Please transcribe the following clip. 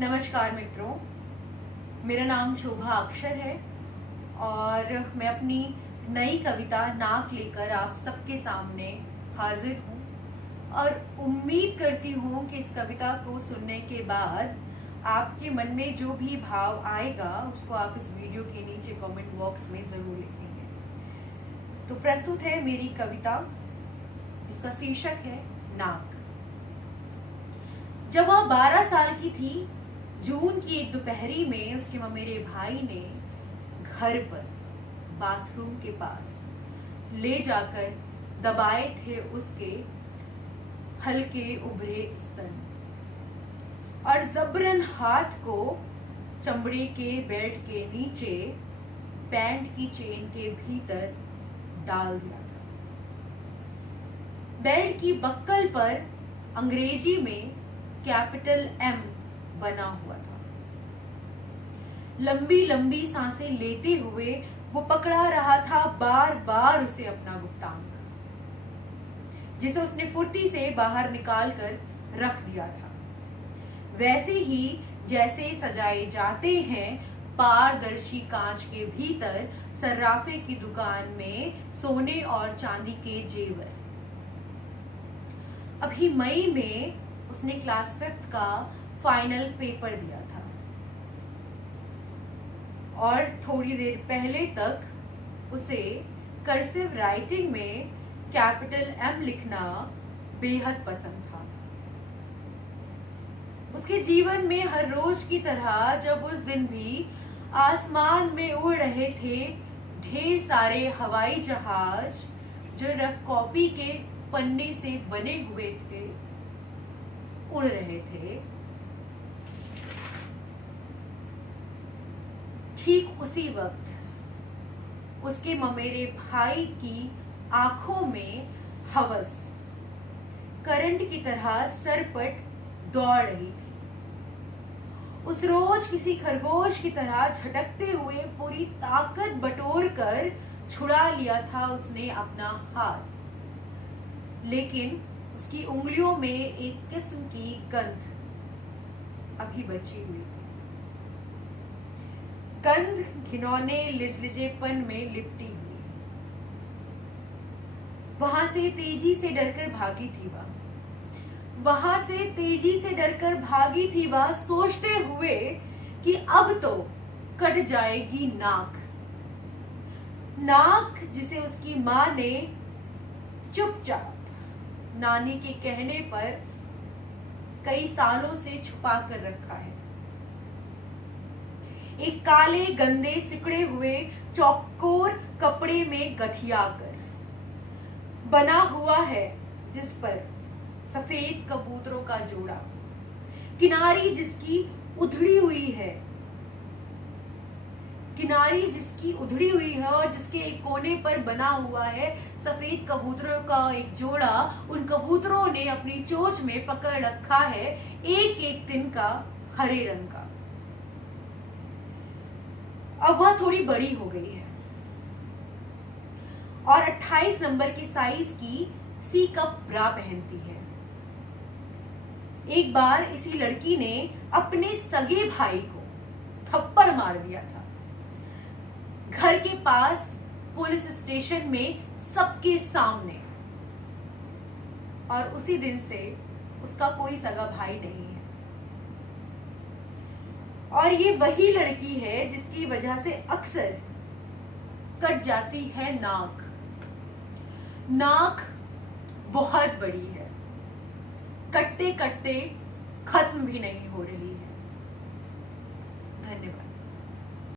नमस्कार मित्रों, मेरा नाम शोभा अक्षर है और मैं अपनी नई कविता नाक लेकर आप सबके सामने हाजिर हूँ और उम्मीद करती हूँ कि इस कविता को सुनने के बाद आपके मन में जो भी भाव आएगा उसको आप इस वीडियो के नीचे कमेंट बॉक्स में ज़रूर लिखेंगे। तो प्रस्तुत है मेरी कविता, जिसका शीर्षक है नाक। जब वह 12 साल की थी, जून की एक दोपहरी में उसके ममेरे भाई ने घर पर बाथरूम के पास ले जाकर दबाए थे उसके हल्के उभरे स्तन और जबरन हाथ को चमड़े के बेल्ट के नीचे पैंट की चेन के भीतर डाल दिया था। बेल्ट की बक्कल पर अंग्रेजी में कैपिटल M बना हुआ था। लंबी लंबी सांसें लेते हुए वो पकड़ा रहा था बार बार उसे अपना गुप्तांग, जिसे उसने फुर्ती से बाहर निकाल कर रख दिया था। वैसे ही जैसे सजाए जाते हैं पारदर्शी कांच के भीतर सर्राफे की दुकान में सोने और चांदी के जेवर। अभी मई में उसने क्लास 5th का फाइनल पेपर दिया था और थोड़ी देर पहले तक उसे कर्सिव राइटिंग में कैपिटल M लिखना बेहद पसंद था। उसके जीवन में हर रोज की तरह जब उस दिन भी आसमान में उड़ रहे थे ढेर सारे हवाई जहाज जो रफ कॉपी के पन्ने से बने हुए थे, उड़ रहे थे, ठीक उसी वक्त उसके ममेरे भाई की आंखों में हवस करंट की तरह सरपट दौड़ रही थी। उस रोज किसी खरगोश की तरह झटकते हुए पूरी ताकत बटोर कर छुड़ा लिया था उसने अपना हाथ, लेकिन उसकी उंगलियों में एक किस्म की गंध अभी बची हुई थी। गंध घिनौने लिजलिजेपन में लिपटी हुई। वहां से तेजी से डरकर भागी थी वहां से तेजी से डरकर भागी थी वह, सोचते हुए कि अब तो कट जाएगी नाक जिसे उसकी मां ने चुपचाप नानी के कहने पर कई सालों से छुपा कर रखा है। एक काले गंदे सिकड़े हुए चौकोर कपड़े में गठिया कर बना हुआ है, जिस पर सफेद कबूतरों का जोड़ा, किनारी जिसकी उधड़ी हुई है और जिसके एक कोने पर बना हुआ है सफेद कबूतरों का एक जोड़ा। उन कबूतरों ने अपनी चोंच में पकड़ रखा है एक एक तिनका हरे रंग का। अब वह थोड़ी बड़ी हो गई है और 28 नंबर के साइज की सी कप ब्रा पहनती है। एक बार इसी लड़की ने अपने सगे भाई को थप्पड़ मार दिया था, घर के पास पुलिस स्टेशन में सबके सामने, और उसी दिन से उसका कोई सगा भाई नहीं है। और ये वही लड़की है जिसकी वजह से अक्सर कट जाती है नाक बहुत बड़ी है, कटते कटते खत्म भी नहीं हो रही है। धन्यवाद।